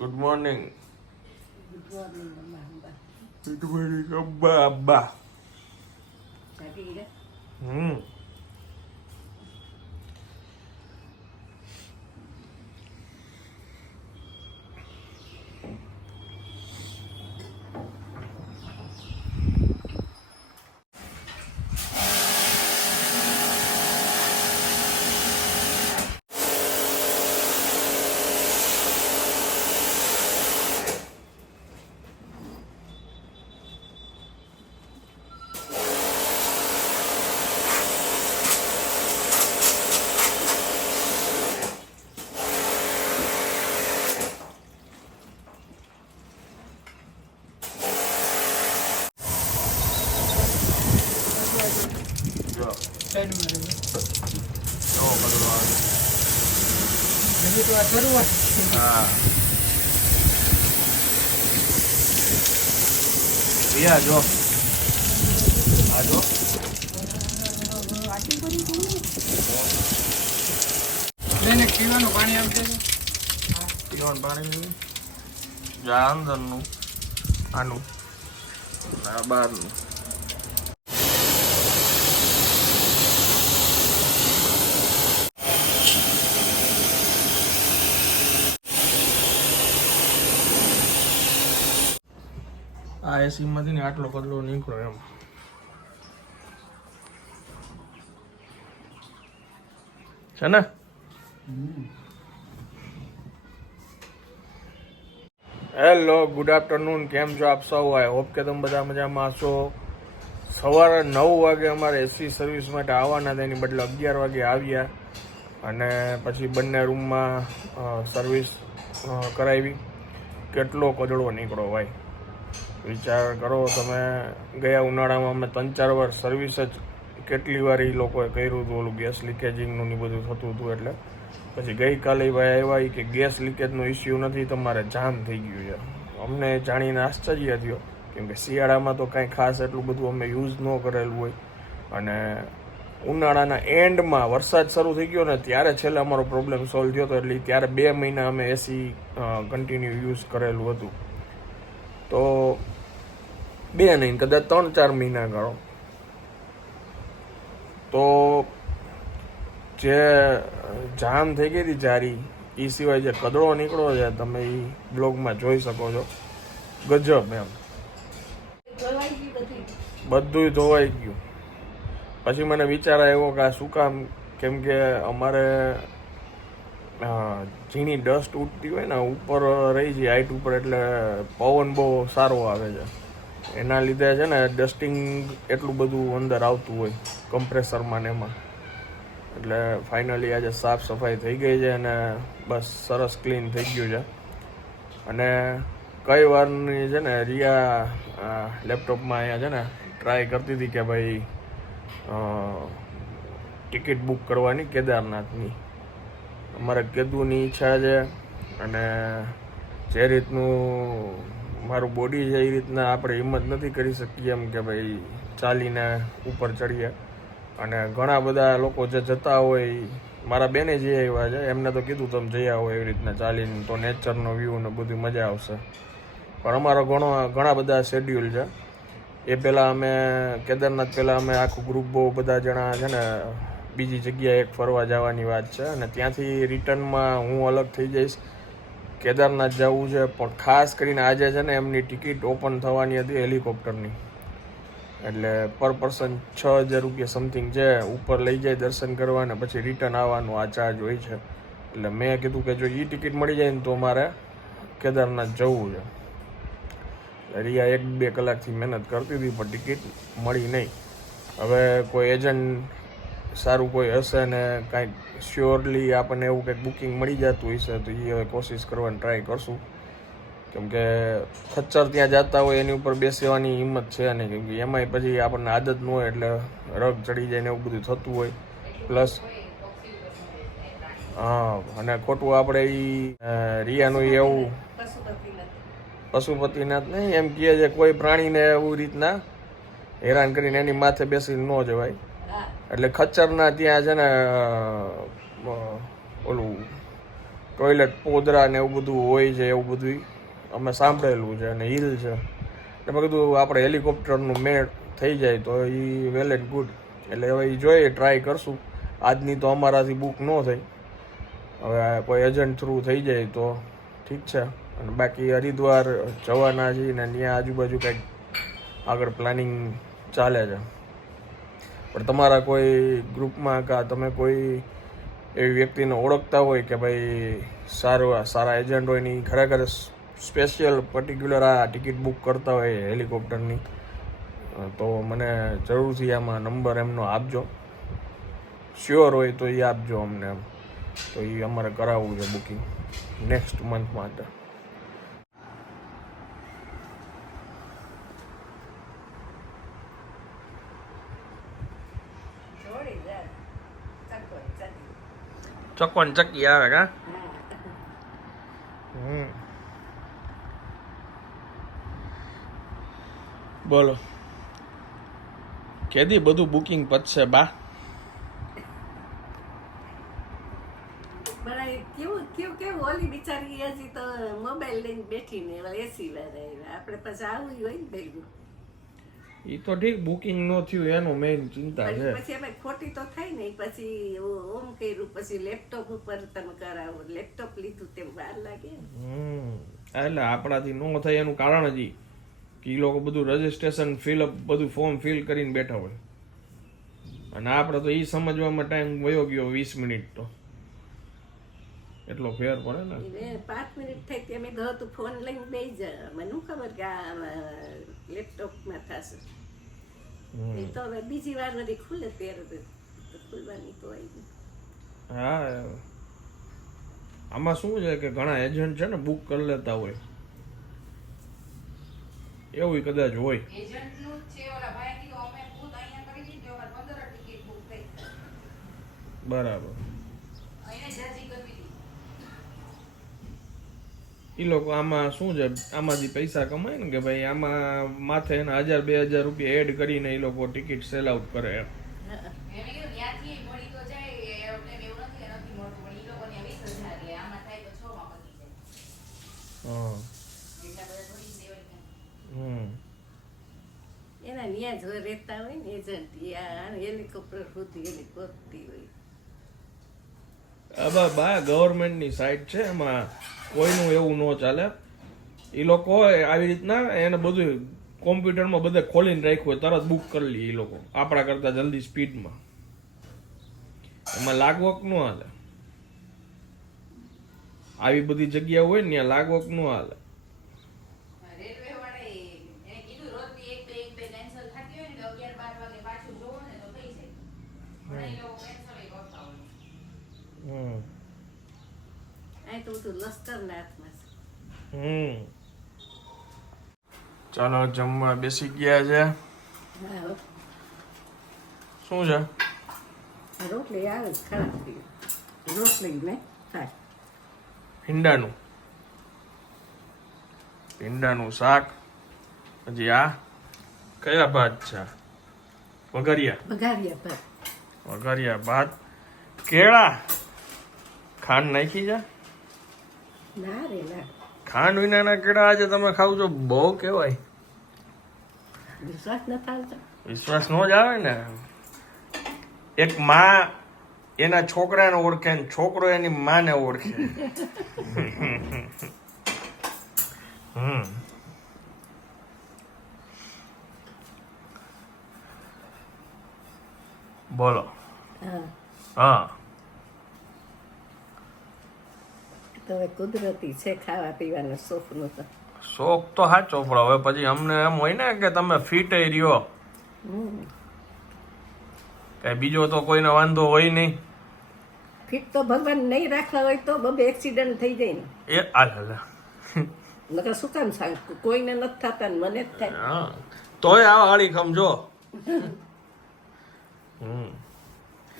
Good morning good morning અબ્બા અબ્બા હમ જો સાઈડમાં રહો કેવો કલર આવે શરૂઆત હા રિયા જો. આ જો. લઈને પીવાનું પાણી આવશે પીવાનું પાણી જા અંદરનું. આનું. આ બહારનું. આ એસી માંથી ને આટલો કદલો નીકળો એમ. છે ને? હેલો ગુડ આફ્ટરનૂન કેમ છો આપ સૌ? આઈ હોપ કે તમે બધા મજામાં હશો. સવારે નવ વાગે અમારે એસી સર્વિસ માટે આવવાના તેની બદલે અગિયાર વાગે આવ્યા અને પછી બંને રૂમમાં સર્વિસ કરાવી. કેટલો કચડો નીકળો ભાઈ. વિચાર કરો, તમે ગયા ઉનાળામાં અમે ત્રણ ચાર વાર સર્વિસ જ કેટલી વાર એ લોકોએ કર્યું હતું, ઓલું ગેસ લીકેજિંગનું ને બધું થતું હતું એટલે. પછી ગઈકાલે ભાઈ આવ્યા એ કે ગેસ લીકેજનો ઇસ્યુ નથી, તમારે જામ થઈ ગયું છે. અમને જાણીને આશ્ચર્ય થયો, કેમ કે શિયાળામાં તો કાંઈ ખાસ એટલું બધું અમે યુઝ ન કરેલું હોય. અને ઉનાળાના એન્ડમાં વરસાદ શરૂ થઈ ગયો ને, ત્યારે છેલ્લે અમારો પ્રોબ્લેમ સોલ્વ થયો હતો એટલે ત્યારે બે મહિના અમે એસી કન્ટિન્યુ યુઝ કરેલું હતું. તો બે નહીં, કદાચ ત્રણ ચાર મહિના ગણો. તો જે જામ થઈ ગઈ હતી જારી, એ સિવાય જે કદડો નીકળ્યો છે, તમે એ બ્લોગમાં જોઈ શકો છો. ગજબ એમ. બધું ધોવાઈ ગયું. પછી મને વિચાર આવ્યો કે આ શું કામ, કેમ કે અમારે ઝીણી ડસ્ટ ઉડતી હોય ને, ઉપર રહી છે હાઈટ ઉપર, એટલે પવન બહુ સારો આવે છે. એના લીધે છે ને ડસ્ટિંગ એટલું બધું અંદર આવતું હોય કમ્પ્રેસરમાં ને એમાં. એટલે ફાઇનલી આજે સાફ સફાઈ થઈ ગઈ છે અને બસ સરસ ક્લીન થઈ ગયું છે. અને કઈ વારની છે ને રિયા લેપટોપમાં અહીંયા છે ને ટ્રાય કરતી હતી કે ભાઈ ટિકિટ બુક કરવાની કેદારનાથની. અમારે કેદુની ઈચ્છા છે અને જે રીતનું મારું બોડી છે એ રીતના આપણે હિંમત નથી કરી શકીએ એમ કે ભાઈ ચાલીને ઉપર ચડીએ. અને ઘણા બધા લોકો જે જતા હોય, મારા બેને જઈ આવ્યા છે, એમને તો કીધું તમે જઈ આવો એવી રીતના ચાલીને, તો નેચરનો વ્યૂ ને બધી મજા આવશે. પણ અમારો ઘણો, ઘણા બધા શેડ્યુલ છે. એ પહેલાં અમે, કેદારનાથ પહેલાં અમે આખું ગ્રુપ બહુ બધા જણા છે ને, બીજી જગ્યાએ ફરવા જવાની વાત છે. અને ત્યાંથી રિટર્નમાં હું અલગ થઈ જઈશ. કેદારનાથ જવું છે, પણ ખાસ કરીને આજે છે ને એમની ટિકિટ ઓપન થવાની હતી હેલિકોપ્ટરની. એટલે પર પર્સન છ હજાર રૂપિયા સમથિંગ છે, ઉપર લઈ જાય દર્શન કરવા ને પછી રિટર્ન આવવાનું, આ ચાર્જ હોય છે. એટલે મેં કીધું કે જો એ ટિકિટ મળી જાય ને તો મારે કેદારનાથ જવું છે. રિયા એક બે કલાકથી મહેનત કરતી હતી, પણ ટિકિટ મળી નહીં. હવે કોઈ એજન્ટ સારું કોઈ હશે ને કાંઈક શ્યોરલી આપણને એવું કંઈક બુકિંગ મળી જતું હશે, તો એ હવે કોશિશ કરવાની ટ્રાય કરશું. કેમકે ખચ્ચર ત્યાં જતા હોય એની ઉપર બેસવાની હિંમત છે નહીં કેમકે એમાંય પછી આપણને આદત ન હોય એટલે રગ ચડી જાય ને એવું બધું થતું હોય. પ્લસ હા, અને ખોટું આપણે એ રિયાનું એવું પશુપતિનાથ નહીં, એમ કહે છે કોઈ પ્રાણીને એવું રીતના હેરાન કરીને એની માથે બેસીને ન જવાય. એટલે ખચ્ચરના ત્યાં છે ને ઓલું ટોયલેટ પોદરા ને એવું બધું હોય છે, એવું બધું અમે સાંભળેલું છે અને હિલ છે. એટલે મેં કીધું આપણે હેલિકોપ્ટરનું મેળ થઈ જાય તો એ વેલ એન્ડ ગુડ એટલે હવે એ જોઈએ ટ્રાય કરશું. આજની તો અમારાથી બુક ન થઈ. હવે કોઈ એજન્ટ થ્રુ થઈ જાય તો ઠીક છે. અને બાકી હરિદ્વાર જવાના છીએ ને ત્યાં આજુબાજુ કંઈક આગળ પ્લાનિંગ ચાલે છે. પણ તમારા કોઈ ગ્રુપમાં કા તમે કોઈ એવી વ્યક્તિને ઓળખતા હોય કે ભાઈ સારું સારા એજન્ટ હોયની ખરેખર સ્પેશિયલ પર્ટિક્યુલર આ ટિકિટ બુક કરતા હોય હેલિકોપ્ટરની તો મને જરૂરથી આમાં નંબર એમનો આપજો. શ્યોર હોય તો એ આપજો અમને એમ. તો એ અમારે કરાવવું છે બુકિંગ નેક્સ્ટ મંથ માટે જોડી જાય ચક્કો ચડી ચકવાન ચક્કી આવે કા? હમ. બોલો. કેદી બધું બુકિંગ પતશે બા? પણ કેવું કેવું કેવું? ઓલી બિચારી હજી તો મોબાઈલ લઈને બેઠીને એસી વાળા આપણે પછી આવું હોય ને ભેગું. એ તો ઠીક બુકિંગ નો થયું એનું મેઇન ચિંતા છે. પછી અમે ખોટી તો થાય ને પછી ઓમ કર્યું પછી લેપટોપ ઉપર તમે કરાવો લેપટોપ લીધું તેમ બહાર લાગે. હમ એટલે આપણાથી નો થાય એનું કારણ જ કે એ લોકો બધું રજીસ્ટ્રેશન ફિલઅપ બધું ફોર્મ ફિલ કરીને બેઠા હોય. અને આપણે તો એ સમજવામાં ટાઈમ વયો ગયો વીસ મિનિટ તો. એટલો ફેર પડે ને. પાંચ મિનિટ થઈ તે અમે ગયો તું ફોન લઈને બે જ મને ખબર કે આ લેપટોપમાં થશે. એ તો હવે બીજી વાર નથી ખુલે ત્યારે તો ખુલવાની તો હોય હા આમાં શું છે કે ઘણા એજન્ટ છે ને બુક કરી લેતા હોય. એવું કદાચ હોય. એજન્ટનું છે ઓલા ભાઈએ કીધું અમે ખુદ અહીંયા કરી દીધી અમારે પંદર ટિકિટ બુક થઈ. બરાબર અહીંયા જાજી કરવી હતી એ લોકો આમાં શું છે? આમાંથી પૈસા કમાય ને કે ભાઈ આમાં માથે એના હજાર, બે હજાર રૂપિયા એડ કરીને એ લોકો ટિકિટ સેલ આઉટ કરે એમ. એના વ્યાજ રહેતા હોય ને એજન્ટ હેલિકોપ્ટર સુધી એની પહોંચતી હોય. આ બા, ગવર્મેન્ટની સાઈડ છે, એમાં કોઈનું એવું ન ચાલે. એ લોકો આવી રીતના એને બધું કોમ્પ્યુટરમાં બધે ખોલીને રાખ્યું હોય, તરત બુક કરી લઈએ એ લોકો, આપણા કરતા જલ્દી સ્પીડમાં એમાં લાગવક ન હાલે. આવી બધી જગ્યા હોય ને, ત્યાં લાગવક ન હાલે રેલવે વાળે એને કીધું રોજની એક બે એક બે કેન્સલ થતી હોય ને એટલે અગિયાર બાર વાગે પાછું જોવો ને તો થઈ જાય ઘણા ઈ લોકો કેન્સલ કરતા હોય હમ આ તો બધું લશ્કરના હમ ચાલો જમવા બેસી ગયા છે. શું છે? રોટલી આવે ખરાબ રોટલી ને થાય ભીંડાનું. ભીંડાનું શાક. હજી આ કયા ભાત છે? વઘારિયા. વઘારિયા ભાત. વઘારિયા ભાત. કેળા. ખાંડ નાખી છે? ના રે ના. ખાંડ વિનાના કેળા આજે તમે ખાવ છો બહુ કહેવાય. વિશ્વાસ ન વિશ્વાસ નો જ આવે ને. એક માં એના છોકરાને ઓળખે ને છોકરો એની માને ઓળખે. હમ. બોલો. હા. હા તો હવે કુદરતી છે ખાવા પીવાનો શોખનો તો શોખ તો સાચો પણ હવે પછી અમને એમ હોય ને કે તમે ફિટ રહ્યો. કઈ બીજો તો કોઈને વાંધો હોય નહીં. ફિટ તો ભગવાન નહીં રાખવા હોય તો બબે એક્સિડન્ટ થઈ જાય ને. એ આ લે નકર શું કામ સાંગ કોઈને નથી થતા ને મને જ થાય. હા. તોય આ વાળી સમજો હમ.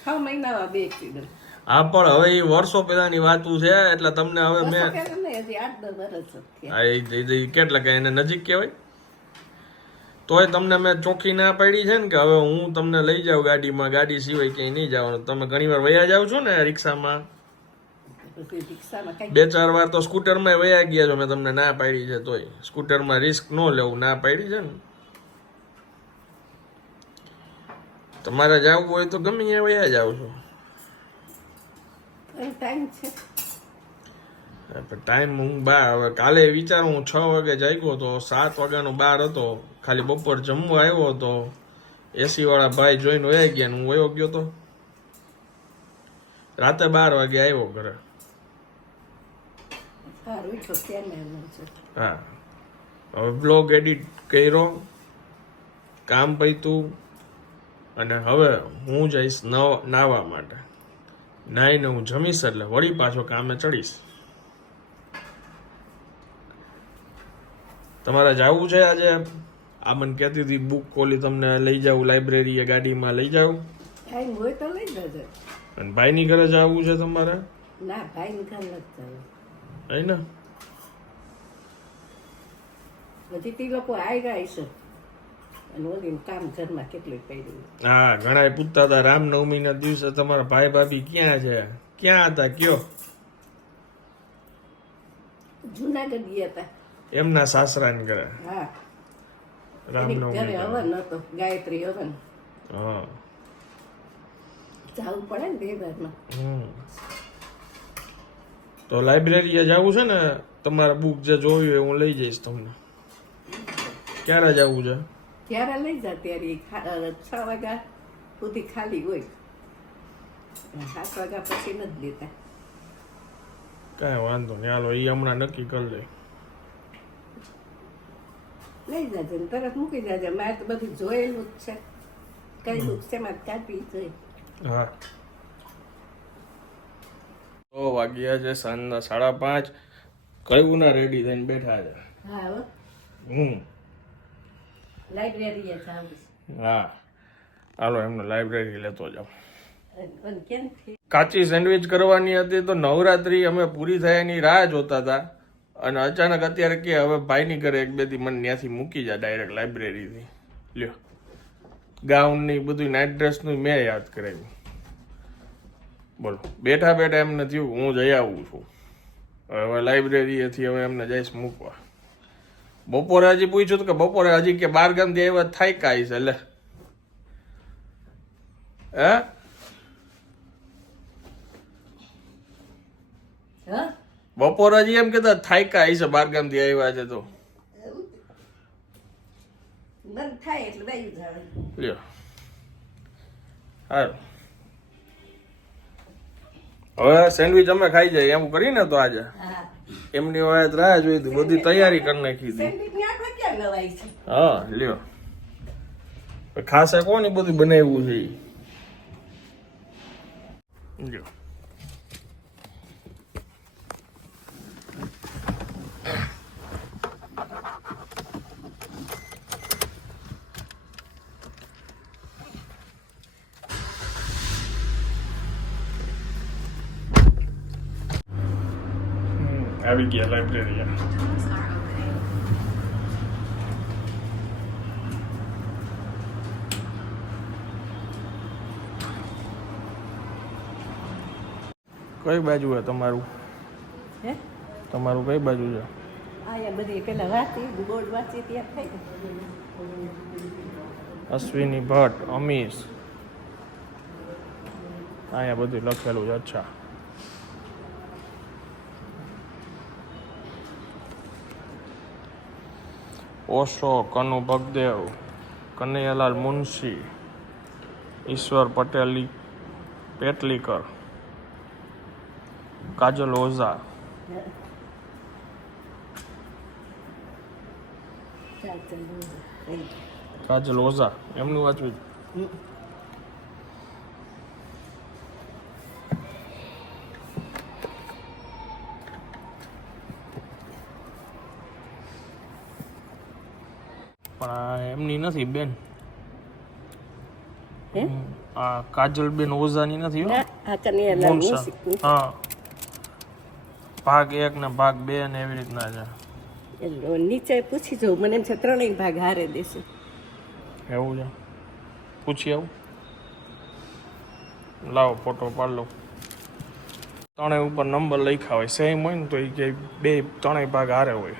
છ મહિનામાં બે એક્સિડન્ટ હા પણ હવે એ વર્ષો પહેલાની વાતું છે એટલે તમને હવે મેં કેટલા કે એને નજીક કહેવાય? તોય તમને મેં ચોખ્ખી ના પાડી છે ને કે હવે હું તમને લઈ જાઉં ગાડીમાં ગાડી સિવાય ક્યાંય નહીં જવાનું. તમે ઘણી વાર વયા જાવ છો ને રિક્ષામાં? બે ચાર વાર તો સ્કૂટરમાં વયા ગયા છો મેં તમને ના પાડી છે તોય. સ્કૂટરમાં રિસ્ક ન લેવું ના પાડી છે ને? તમારે જવું હોય તો ગમે ત્યાં વયા જાવ છો. ટાઈમ છે. ટાઈમ હું બાર હવે કાલે વિચારું હું છ વાગે જાગ્યો તો સાત વાગ્યાનો બાર હતો. ખાલી બપોર જમવા આવ્યો હતો. એસી વાળા ભાઈ જોઈને વયા ગયા ને હું વયો ગયો તો. રાતે બાર વાગે આવ્યો ઘરે. હા. હવે બ્લોગ એડિટ કર્યો કામ પૈતું અને હવે હું જઈશ નવા નાવા માટે. નાઈને હું જમીશ એટલે વળી પાછો કામે ચડીશ. તમારે જવું છે આજે? આ મને કહેતી હતી બુક ખોલી તમને લઈ જાઉં લાઇબ્રેરીએ ગાડીમાં લઈ જાઉં. અને ભાઈની ઘરે જવું છે તમારે? ના ભાઈ ઘર નથી ને? બધી તે લોકો આવ્યા છે ઓલીનું કામ ઘરમાં કેટલું પડ્યું હા ઘણા પૂછતા હતા રામનવમીના દિવસે તમારા ભાઈ ભાભી ક્યાં છે? ક્યાં હતા કયો? જુનાગઢ ગયા હતા. એમના સાસરાને ઘરે? હા. રામનવમી ઘરે હવન હતો ગાયત્રી હવન. હા. જવું પડે ને તહેવારમાં હમ. તો લાઇબ્રેરીએ જવું છે ને? તમારે બુક જે જોવી હોય હું લઈ જઈશ તમને. ક્યારે જવું છે? ત્યારે લઈ જા ત્યારે છ વાગ્યા સુધી ખાલી હોય. સાત વાગ્યા પછી નથી લેતા. કાંઈ વાંધો નહીં હાલો એ હમણાં નક્કી કરી લે. લઈ જાજે ને તરત મૂકી જાજે મારે તો બધું જોયેલું જ છે. કઈ બુક છે મારે કાપી જોઈ. હા. તો વાગ્યા છે સાંજના સાડા પાંચ. કયું ના રેડી થઈને બેઠા છે? હા. હમ. લાઇબ્રેરીએ જાઉં હા. હાલો એમને લાઇબ્રેરી લેતો જાઉં કાચી સેન્ડવિચ કરવાની હતી તો નવરાત્રી અમે પૂરી થયાની રાહ જોતા હતા. અને અચાનક અત્યારે કે હવે ભાઈની ઘરે એક બેથી મને ત્યાંથી મૂકી જાય ડાયરેક્ટ લાઇબ્રેરીથી લ્યો. ગાઉનની બધું નાઇટ ડ્રેસનું મેં યાદ કરાવ્યું. બોલો. બેઠા બેઠા એમને થયું હું જઈ આવું છું. હવે લાઇબ્રેરીએથી હવે એમને જઈશ મૂકવા. બપોરે હજી પૂછ્યું કે બપોરે હજી કે બાર ગામથી આવ્યા થાય કાંઈ છે હે? બપોર હજી એમ કેતા થાયકા આવી છે બાર ગામથી આવ્યા છે તો. હવે સેન્ડવિચ અમે ખાઈ જાય એમ કરીને તો આજે. એમની વાત રાહ જોઈ હતી બધી તૈયારી કરી નાખી હતી. હા લ્યો. ખાસે કોની બધું બનાવ્યું છે? લ્યો હમ, આવી ગયા લાઇબ્રેરી કઈ બાજુ છે તમારું? હે? તમારું કઈ બાજુ છે? આયા બધી પેલા વાંચી બોર્ડ વાંચી ત્યાં થઈ અશ્વિની ભટ્ટ અમીશ. અહીંયા બધું લખેલું છે અચ્છા. ઓશો કનુ ભગદેવ કનૈયાલાલ મુનશી ઈશ્વર પટેલી પેટલીકર કાજલ ઓઝા. કાજલ ઓઝા એમનું વાંચવું પણ આ એમની નથી બેન. આ કાજલ બેન ઓઝાની નથી હો. ભાગ એક ને ભાગ બે ને એવી રીતના છે. નીચે પૂછી જવું મને એમ છે ત્રણેય ભાગ હારે દેશે. એવું છે. પૂછી આવું. લાવો ફોટો પાડ લો ત્રણેય ઉપર નંબર લખ્યા હોય સેમ હોય ને તો એ કે બે ત્રણેય ભાગ હારે હોય.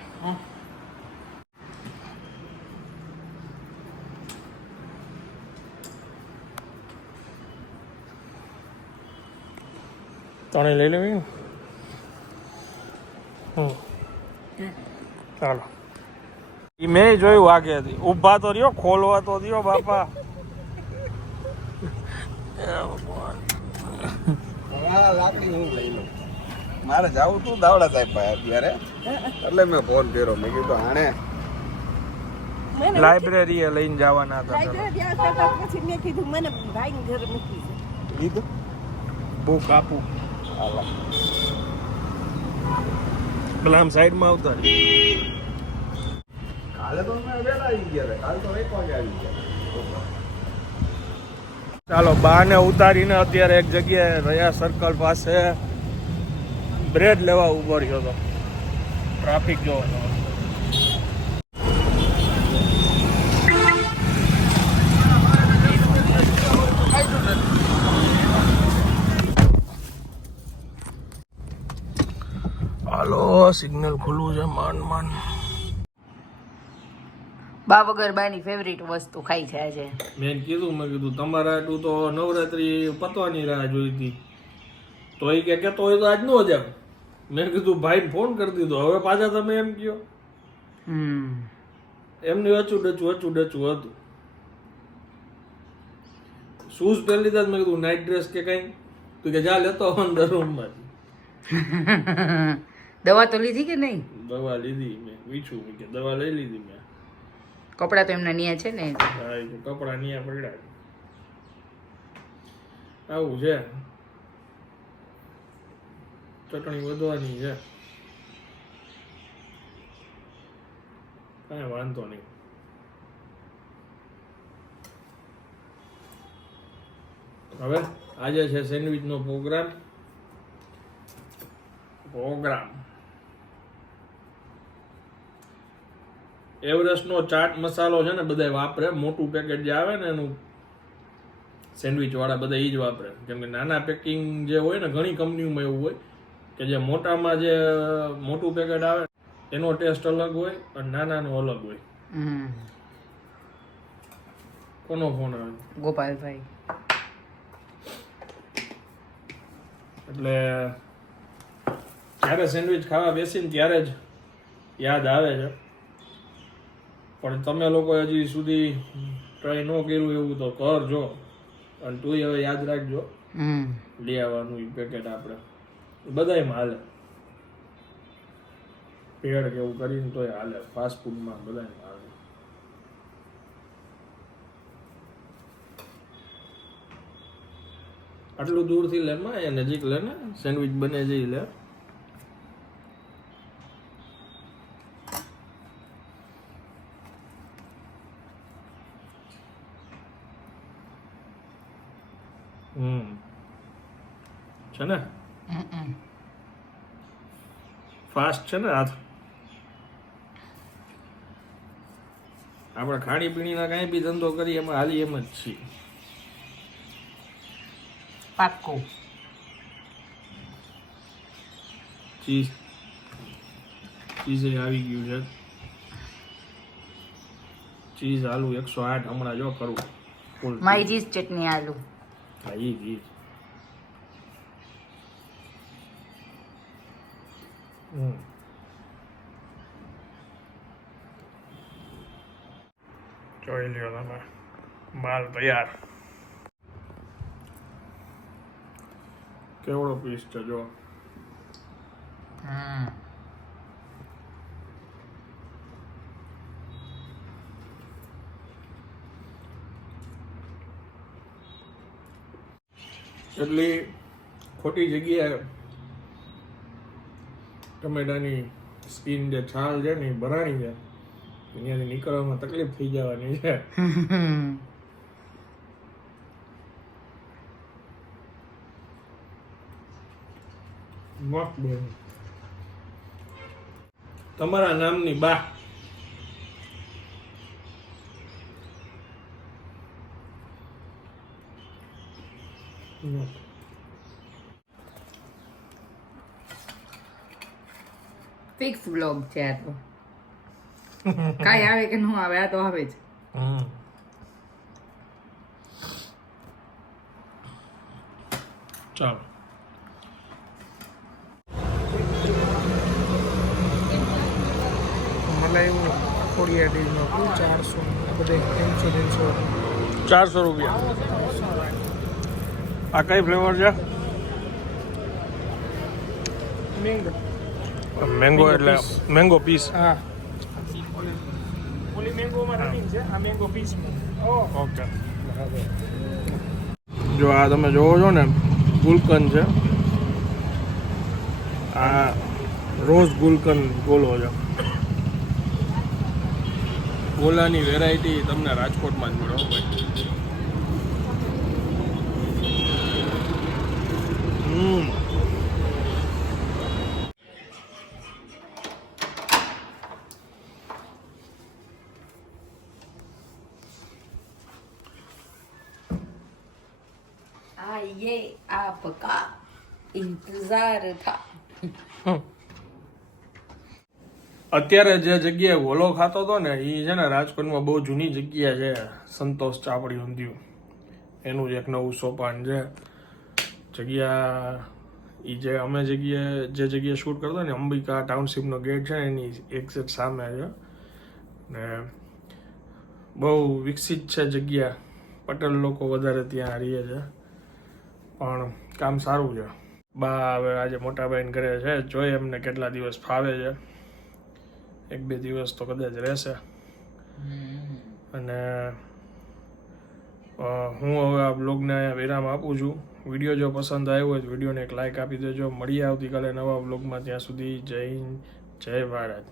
ત્રણેય લઈ લેવી ચાલો. એ મેં જોયું આગેથી ઊભા તો રહ્યો ખોલવા તો રહ્યો બાપા. હું લઈ લઉં મારે જાવું તું દાવડા સાહેબ ભાઈ અત્યારે. એટલે મેં ફોન કર્યો. મેં કીધું આણે લાઇબ્રેરી લાઇબ્રેરીએ લઈને જવાના હતા પછી મેં કીધું મને ભાઈ ઘરે મૂકી દીધું બુક આપું પેલા આમ સાઈડમાં આવતા. કાલે તો અમે વહેલા આવી ગયા કાલે તો એક વાગે આવી ગયા ચાલો બાને ઉતારીને અત્યારે એક જગ્યાએ રહ્યા સર્કલ પાસે. બ્રેડ લેવા ઊભો રહ્યો હતો. ટ્રાફિક જોવાનો હાલો સિગ્નલ ખુલ્લું છે માંડ માંડ. બા વગર બાની ફેવરિટ વસ્તુ ખાઈ છે આજે? મેં કીધું મેં કીધું તમારા આટલું તો નવરાત્રી પતવાની રાહ જોઈ હતી. તો એ કે કેતો હોય તો આજ નો જ મેં કીધું ભાઈ ફોન કરી દીધો. હવે પાછા તમે એમ કયો. હમ. એમની અચું ડચું અચું ડચું હતું શૂઝ પહેરી લીધા મેં કીધું નાઇટ ડ્રેસ કે કઈ? તું કે જા લેતો અંદર રૂમમાં દવા તો લીધી કે નહીં? દવા લીધી મેં વીછું કે દવા લઈ લીધી મેં. કપડા તો એમના નિયા છે ને હા કપડાં નિયા પડ્યા આવું છે. ચટણી વધવાની છે. કાંઈ વાંધો નહીં. હવે આજે છે સેન્ડવિચનો પ્રોગ્રામ. પ્રોગ્રામ. એવરેસ્ટનો ચાટ મસાલો છે ને બધા વાપરે મોટું પેકેટ જે આવે ને એનું સેન્ડવિચવાળા બધા એ જ વાપરે. કેમ કે નાના પેકિંગ જે હોય ને ઘણી કંપનીઓમાં એવું હોય કે જે મોટામાં જે મોટું પેકેટ આવે એનો ટેસ્ટ અલગ હોય અને નાનાનો અલગ હોય. હમ. કોનો ફોન આવે? ગોપાલભાઈ. એટલે જ્યારે સેન્ડવિચ ખાવા બેસીને ત્યારે જ યાદ આવે છે. પણ તમે લોકો હજી સુધી ટ્રાય ન કર્યું એવું તો કરજો અને તું હવે યાદ રાખજો. લઈ આવવાનું પેકેટ આપણે બધાયમાં હાલે. પેડ કે એવું કરીને તોય હાલે. ફાસ્ટ ફૂડમાં બધાયમાં હાલે. આટલું દૂરથી લે માં એ નજીક લે ને? સેન્ડવિચ બને જઈ લે હમ ને? ફાસ્ટ છે ને હાથ આપણે ખાણી પીણીના કાંઈ બી ધંધો કરીએ એમાં હાલી એમ જ છીએ. પાક્કો. ચીઝ. ચીઝ આવી ગયું છે. ચીઝ આલુ એકસો આઠ હમણાં જો કરું. મારી ચીઝ. ચટણી આલુ. હા ઈ જ, જોઈ લ્યો તમે. માલ તૈયાર. કેવડો પીસ છે જો? હમ. એટલી ખોટી જગ્યાએ ટમેટાની સ્કીન જે છાલ છે ને એ ભરાણી છે. અહીંયાથી નીકળવામાં તકલીફ થઈ જવાની છે. મસ્ત બને. તમારા નામની બા. ફિક્સ બ્લોગ છે આ તો. કાંઈ આવે કે ન આવે આ તો આવે જ. ચાલો. મલાઈ ખોડિયા ડીનો ચારસો બધે ત્રણસો ત્રણસો. ચારસો રૂપિયા. આ કઈ ફ્લેવર છે? મેંગો મેંગો એટલે મેંગો પીસ હા ઓલી મેંગોમાં રમીન છે આ મેંગો પીસ ઓહ ઓકે જો આ તમે જોવો છો ને ગુલકન છે. આ રોઝ ગુલકન ગોલો છે. ગોલાની વેરાયટી તમને રાજકોટમાં જ મળે ભાઈ. હમ. आपका इंतजार था અત્યારે જે જગ્યાએ ગોલો ખાતો હતો ને એ છે ને રાજકોટમાં બહુ જૂની જગ્યા છે સંતોષ ચાપડી ઊંધિયું એનું જ એક નવું સોપાન છે જગ્યા એ જે અમે જગ્યાએ જે જગ્યાએ શૂટ કરતો ને અંબિકા ટાઉનશીપનો ગેટ છે ને એની એક્ઝેક્ટ સામે છે ને બહુ વિકસિત છે જગ્યા પટેલ લોકો વધારે ત્યાં રહે છે પણ કામ સારું છે. બા હવે આજે મોટા ભાઈને ઘરે છે. જોઈએ એમને કેટલા દિવસ ફાવે છે. એક બે દિવસ તો કદાચ રહેશે. અને હું હવે આ બ્લોગને અહીંયા વિરામ આપું છું. વીડિયો જો પસંદ આવ્યો હોય તો વિડીયોને એક લાઇક આપી દેજો. મળીએ આવતીકાલે નવા બ્લોગમાં ત્યાં સુધી જય હિન્દ, જય ભારત.